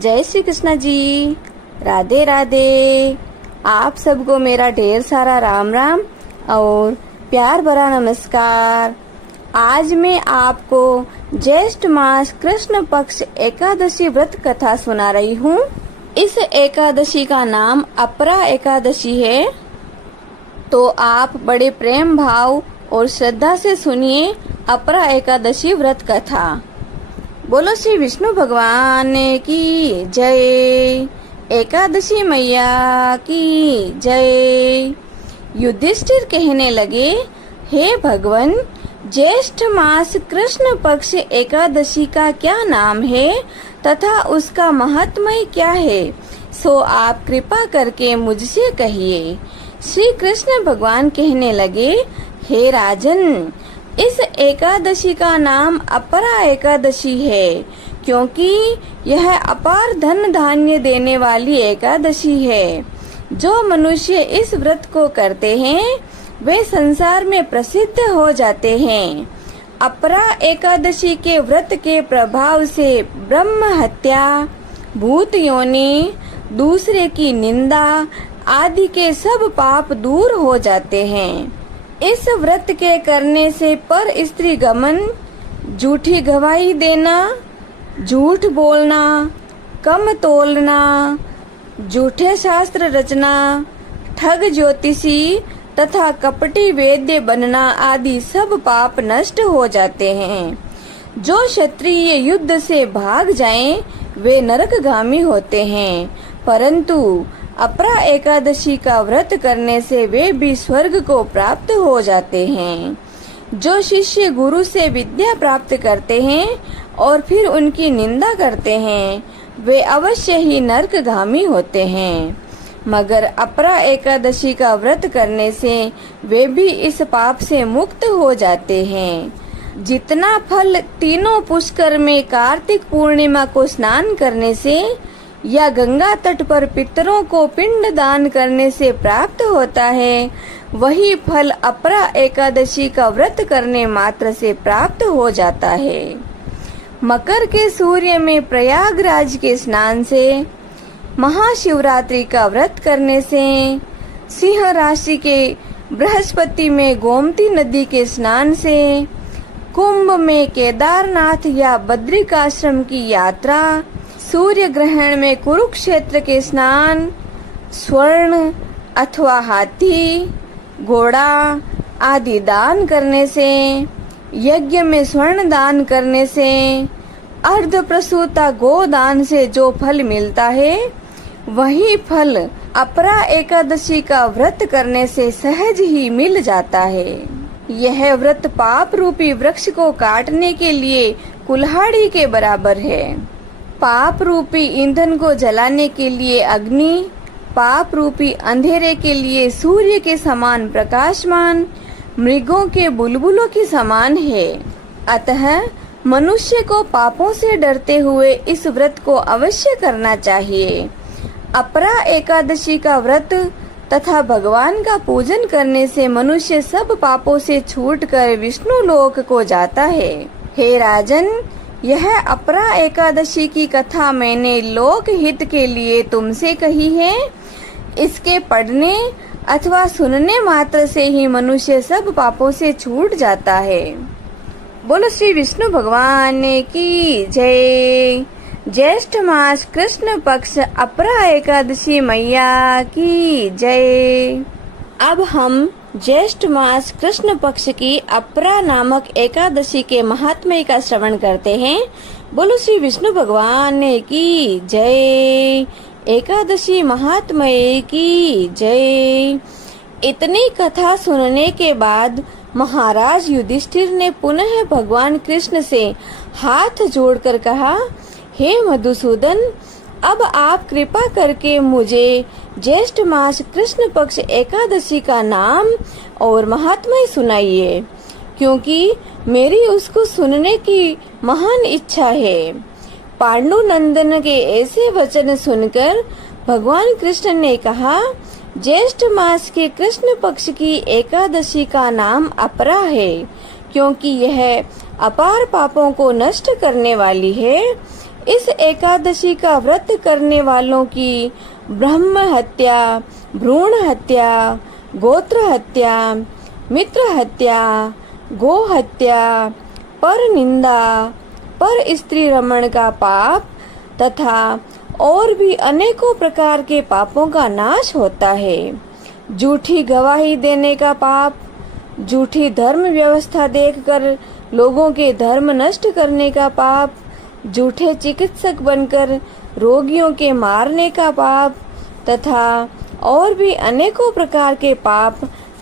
जय श्री कृष्ण जी। राधे राधे। आप सबको मेरा ढेर सारा राम राम और प्यार भरा नमस्कार। आज मैं आपको ज्येष्ठ मास कृष्ण पक्ष एकादशी व्रत कथा सुना रही हूँ। इस एकादशी का नाम अपरा एकादशी है। तो आप बड़े प्रेम भाव और श्रद्धा से सुनिए अपरा एकादशी व्रत कथा। बोलो श्री विष्णु भगवान की जय। एकादशी मैया की जय। युधिष्ठिर कहने लगे, हे भगवान, ज्येष्ठ मास कृष्ण पक्ष एकादशी का क्या नाम है तथा उसका महात्म्य क्या है, सो आप कृपा करके मुझसे कहिए। श्री कृष्ण भगवान कहने लगे, हे राजन, इस एकादशी का नाम अपरा एकादशी है, क्योंकि यह अपार धन धान्य देने वाली एकादशी है। जो मनुष्य इस व्रत को करते हैं वे संसार में प्रसिद्ध हो जाते हैं। अपरा एकादशी के व्रत के प्रभाव से ब्रह्म हत्या, भूत योनि, दूसरे की निंदा आदि के सब पाप दूर हो जाते हैं। इस व्रत के करने से पर स्त्री गमन, झूठी गवाही देना, झूठ बोलना, कम तोलना, झूठे शास्त्र रचना, ठग ज्योतिषी तथा कपटी वैद्य बनना आदि सब पाप नष्ट हो जाते हैं। जो क्षत्रिय युद्ध से भाग जाएं, वे नरकगामी होते हैं, परंतु अपरा एकादशी का व्रत करने से वे भी स्वर्ग को प्राप्त हो जाते हैं। जो शिष्य गुरु से विद्या प्राप्त करते हैं और फिर उनकी निंदा करते हैं, वे अवश्य ही नरकगामी होते हैं। मगर अपरा एकादशी का व्रत करने से वे भी इस पाप से मुक्त हो जाते हैं। जितना फल तीनों पुष्कर में कार्तिक पूर्णिमा को स्नान करने से या गंगा तट पर पितरों को पिंड दान करने से प्राप्त होता है, वही फल अपरा एकादशी का व्रत करने मात्र से प्राप्त हो जाता है। मकर के सूर्य में प्रयागराज के स्नान से, महाशिवरात्रि का व्रत करने से, सिंह राशि के बृहस्पति में गोमती नदी के स्नान से, कुंभ में केदारनाथ या बद्रिकाश्रम की यात्रा, सूर्य ग्रहण में कुरुक्षेत्र के स्नान, स्वर्ण अथवा हाथी, घोड़ा आदि दान करने से, यज्ञ में स्वर्ण दान करने से, अर्ध प्रसूता गोदान से जो फल मिलता है, वही फल अपरा एकादशी का व्रत करने से सहज ही मिल जाता है। यह व्रत पाप रूपी वृक्ष को काटने के लिए कुल्हाड़ी के बराबर है। पाप रूपी ईंधन को जलाने के लिए अग्नि, पाप रूपी अंधेरे के लिए सूर्य के समान प्रकाशमान, मृगों के बुलबुलों के समान है। अतः मनुष्य को पापों से डरते हुए इस व्रत को अवश्य करना चाहिए। अपरा एकादशी का व्रत तथा भगवान का पूजन करने से मनुष्य सब पापों से छूटकर विष्णु लोक को जाता है। हे राजन, यह अपरा एकादशी की कथा मैंने लोक हित के लिए तुमसे कही है। इसके पढ़ने अथवा सुनने मात्र से ही मनुष्य सब पापों से छूट जाता है। बोलो श्री विष्णु भगवान की जय। ज्येष्ठ मास कृष्ण पक्ष अपरा एकादशी मैया की जय। अब हम ज्येष्ठ मास कृष्ण पक्ष की अपरा नामक एकादशी के महात्म्य का श्रवण करते हैं। बोलो श्री विष्णु भगवान की जय। एकादशी महात्म्य की जय। इतनी कथा सुनने के बाद महाराज युधिष्ठिर ने पुनः भगवान कृष्ण से हाथ जोड़कर कहा, हे मधुसूदन, अब आप कृपा करके मुझे ज्येष्ठ मास कृष्ण पक्ष एकादशी का नाम और महात्म्य सुनाइए, क्योंकि मेरी उसको सुनने की महान इच्छा है। पांडु नंदन के ऐसे वचन सुनकर भगवान कृष्ण ने कहा, ज्येष्ठ मास के कृष्ण पक्ष की एकादशी का नाम अपरा है, क्योंकि यह अपार पापों को नष्ट करने वाली है। इस एकादशी का व्रत करने वालों की ब्रह्म हत्या, भ्रूण हत्या, गोत्र हत्या, मित्र हत्या, गो हत्या, पर निंदा, पर स्त्री रमण का पाप तथा और भी अनेकों प्रकार के पापों का नाश होता है। झूठी गवाही देने का पाप, झूठी धर्म व्यवस्था देखकर लोगों के धर्म नष्ट करने का पाप, झूठे चिकित्सक बनकर रोगियों के मारने का पाप तथा और भी अनेकों प्रकार के पाप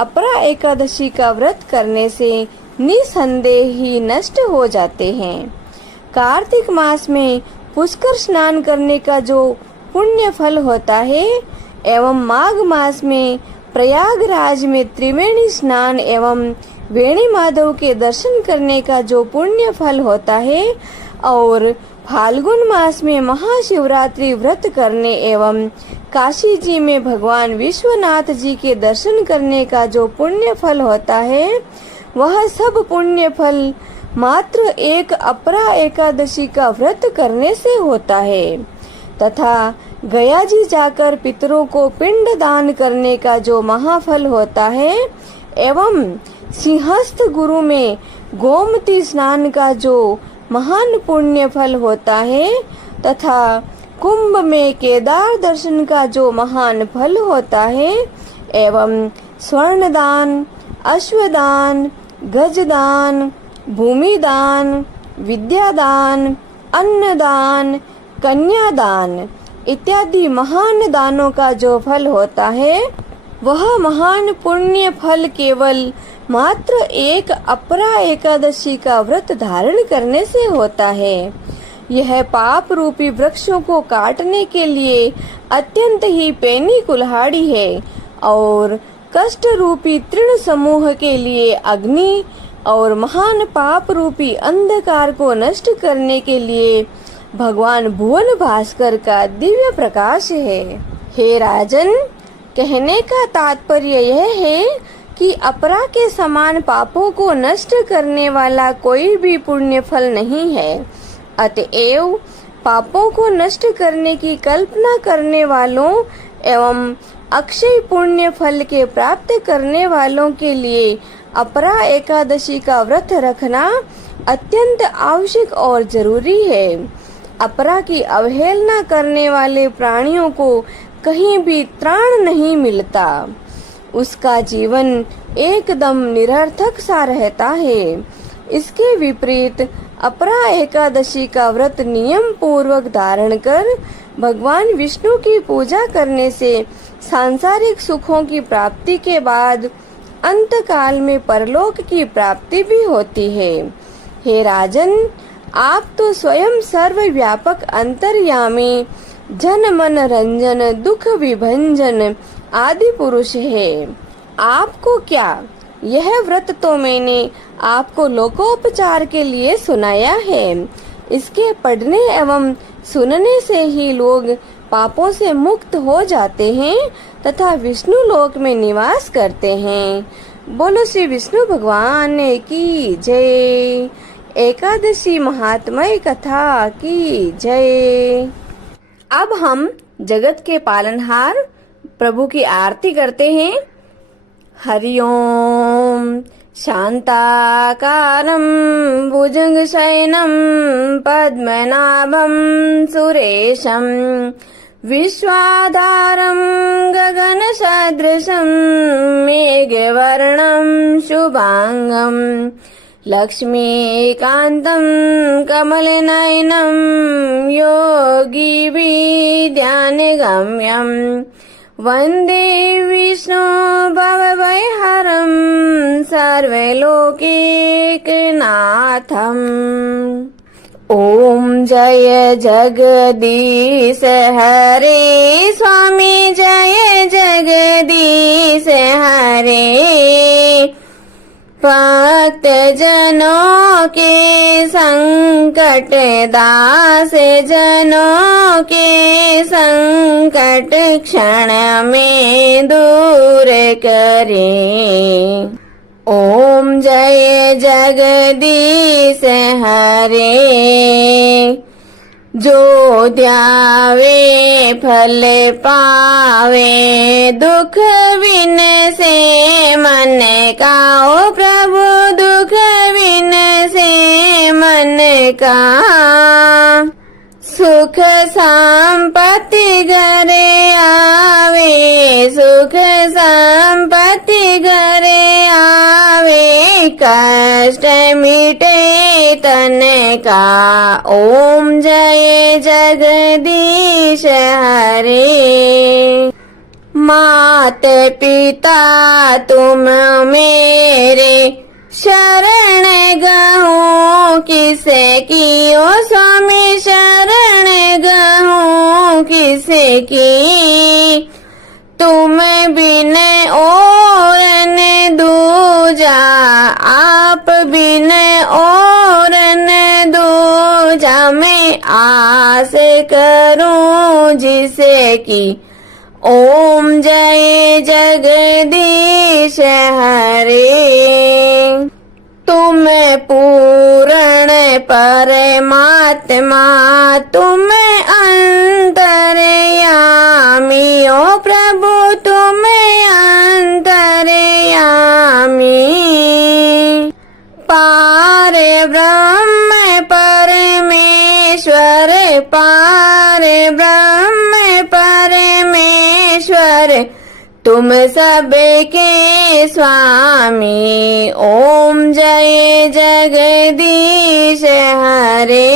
अपरा एकादशी का व्रत करने से निसंदेह ही नष्ट हो जाते हैं। कार्तिक मास में पुष्कर स्नान करने का जो पुण्य फल होता है एवं माघ मास में प्रयागराज में त्रिवेणी स्नान एवं वेणी माधव के दर्शन करने का जो पुण्य फल होता है और फाल्गुन मास में महाशिवरात्रि व्रत करने एवं काशी जी में भगवान विश्वनाथ जी के दर्शन करने का जो पुण्य फल होता है वह सब पुण्य फल मात्र एक अपरा एकादशी का व्रत करने से होता है तथा गया जी जाकर पितरों को पिंड दान करने का जो महाफल होता है एवं सिंहस्थ गुरु में गोमती स्नान का जो महान पुण्य फल होता है तथा कुंभ में केदार दर्शन का जो महान फल होता है एवं स्वर्ण दान, अश्वदान, गजदान, भूमिदान, विद्यादान, अन्नदान, कन्यादान इत्यादि महान दानों का जो फल होता है वह महान पुण्य फल केवल मात्र एक अपरा एकादशी का व्रत धारण करने से होता है। यह पाप रूपी वृक्षों को काटने के लिए अत्यंत ही पैनी कुल्हाड़ी है और कष्ट रूपी तृण समूह के लिए अग्नि और महान पाप रूपी अंधकार को नष्ट करने के लिए भगवान भुवन भास्कर का दिव्य प्रकाश है। हे राजन, कहने का तात्पर्य यह है कि अपरा के समान पापों को नष्ट करने वाला कोई भी पुण्य फल नहीं है। अतएव पापों को नष्ट करने की कल्पना करने वालों एवं अक्षय पुण्य फल के प्राप्त करने वालों के लिए अपरा एकादशी का व्रत रखना अत्यंत आवश्यक और जरूरी है। अपरा की अवहेलना करने वाले प्राणियों को कहीं भी त्राण नहीं मिलता, उसका जीवन एकदम निरर्थक सा रहता है। इसके विपरीत अपरा एकादशी का व्रत नियम पूर्वक धारण कर भगवान विष्णु की पूजा करने से सांसारिक सुखों की प्राप्ति के बाद अंत काल में परलोक की प्राप्ति भी होती है। हे राजन, आप तो स्वयं सर्वव्यापक अंतर्यामी, जन मन रंजन, दुख विभंजन आदि पुरुष है। आपको क्या, यह व्रत तो मैंने आपको लोकोपचार के लिए सुनाया है। इसके पढ़ने एवं सुनने से ही लोग पापों से मुक्त हो जाते हैं तथा विष्णु लोक में निवास करते हैं। बोलो श्री विष्णु भगवान की जय। एकादशी महात्मय कथा की जय। अब हम जगत के पालनहार प्रभु की आरती करते हैं। हरि ओम। शांताकारं भुजगशयनं पद्मनाभं सुरेशं विश्वाधारं गगनसदृशं मेघवर्णं शुभांगं लक्ष्मीकान्तं कमलनयनं योगिभिध्यानगम्यं वन्दे विष्णु भवभयहरं सर्वलोकैकनाथम्। ओम जय जगदीश हरे स्वामी, जय जगदीश हरे। भक्त जनों के संकट, दास जनों के संकट क्षण में दूर करे। ओम जय जगदीश हरे। जो ध्यावे फल पावे, दुख बिन से मन का। ओ प्रभु दुख बिन से मन का। सुख संपत्ति घरे आवे, सुख संपत्ति घरे आवे, कष्ट मिटे तन का। ओम जय जगदीश हरे। मात पिता तुम मेरे, शरण गहूँ किसे की। ओ स्वामी शरण गहूँ किसे की। तुम बिन और न दूजा, आप बिन और न दूजा। मैं आस करूं जिसे की। ओम जय जगदीश हरे। तुम पूर्ण परमात्मा, तुम अंतर्यामी। ओ प्रभु तुम अंतर्यामी। पार ब्रह्म परमेश्वर, पार ब्रह्म परमेश्वर, तुम सबके स्वामी। ओम जय जगदीश हरे।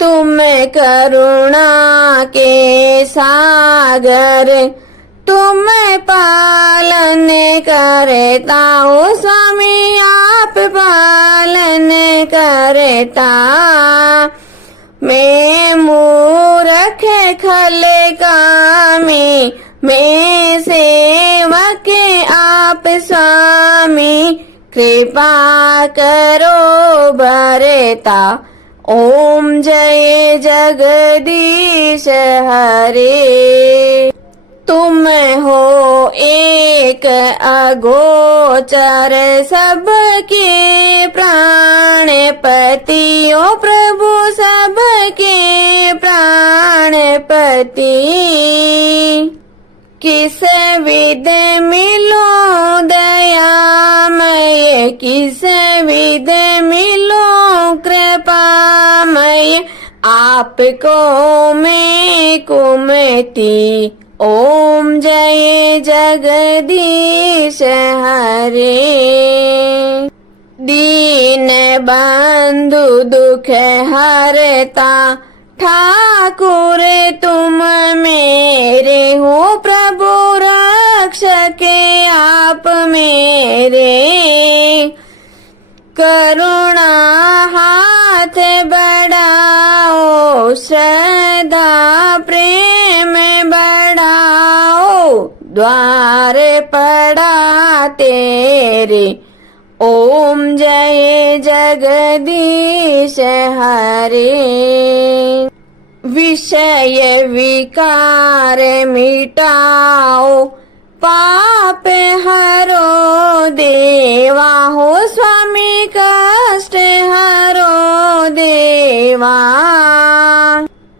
तुम करुणा के सागर, तुम पालन करता। हो स्वामी आप पालन करता। मैं मूर्ख खल कामी, मैं सेवक आप स्वामी। कृपा करो भरता। ओम जय जगदीश हरे। तुम हो एक अगोचर, सबके प्राणपति। ओ प्रभु सबके प्राणपति। किस विध मिलो दयामय, किस विध मिलो कृपामय। आपको मैं कुमति। ओम जय जगदीश हरे। दीन बंधु दुख हरता, ठाकुर तुम मेरे हो। प्रभु रक्षक आप मेरे। करुणा हाथ बढ़ाओ, श्रद्धा प्रेम बढ़ाओ। द्वार पड़ा तेरे। ओम जय जगदीश हरे। विषय विकार मिटाओ, पाप हरो देवा। हो स्वामी कष्ट हरो देवा।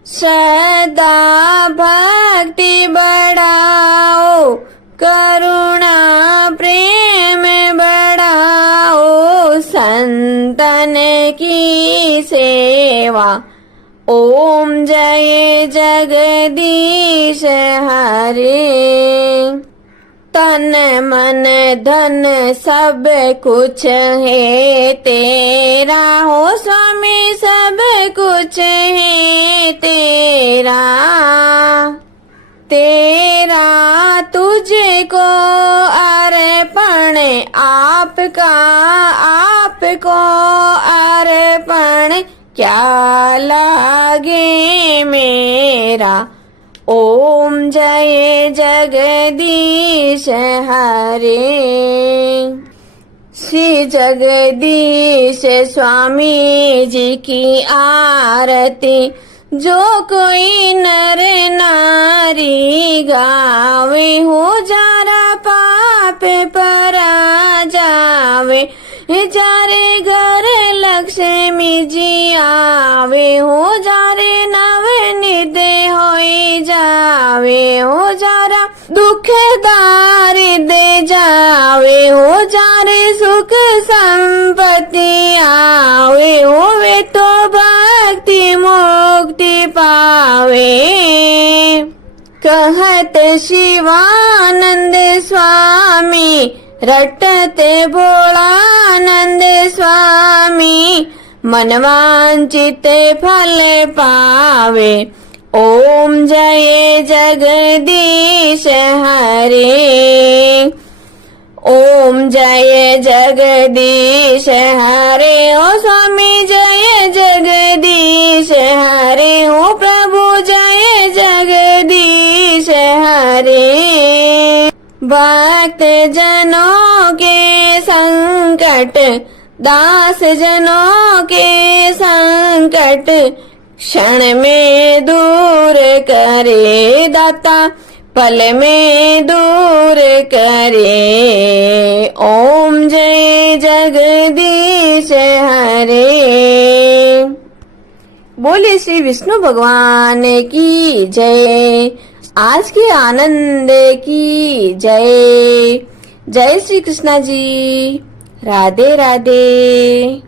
श्रद्धा भक्ति बढ़ाओ, करुणा प्रेम बढ़ाओ। संतन की सेवा। ओम जय जगदीश हरे। तन मन धन सब कुछ है तेरा। हो स्वामी सब कुछ है तेरा। तेरा तुझको अर्पण, आपका आपको अर्पण। क्या लागे मेरा। ओम जय जगदीश हरे। श्री जगदीश स्वामी जी की आरती, जो कोई नर नारी गावे। हो जारा पाप परा जावे, जारे घर लक्ष्मी लक्ष्मी जी आवे हो जारे नवनीत होई जावे हो जारा दुख दारिद्र जावे हो जारे सुख संपत्ति आवे हो वे तो भक्ति मुक्ति पावे। कहत शिवानंद स्वामी रटते भोलानंद स्वामी मनवांचित फल पावे। ओम जय जगदीश हरे, ओम जय जगदीश हरे। ओ स्वामी जय जगदीश हरे, ओ प्रभु जय जगदीश हरे। भक्त जनों के संकट दास जनों के संकट क्षण में दूर करे दाता पल में दूर करे। ओम जय जगदीश हरे। बोले श्री विष्णु भगवान की जय। आज के आनंद की जय। जय श्री कृष्णा जी। राधे राधे।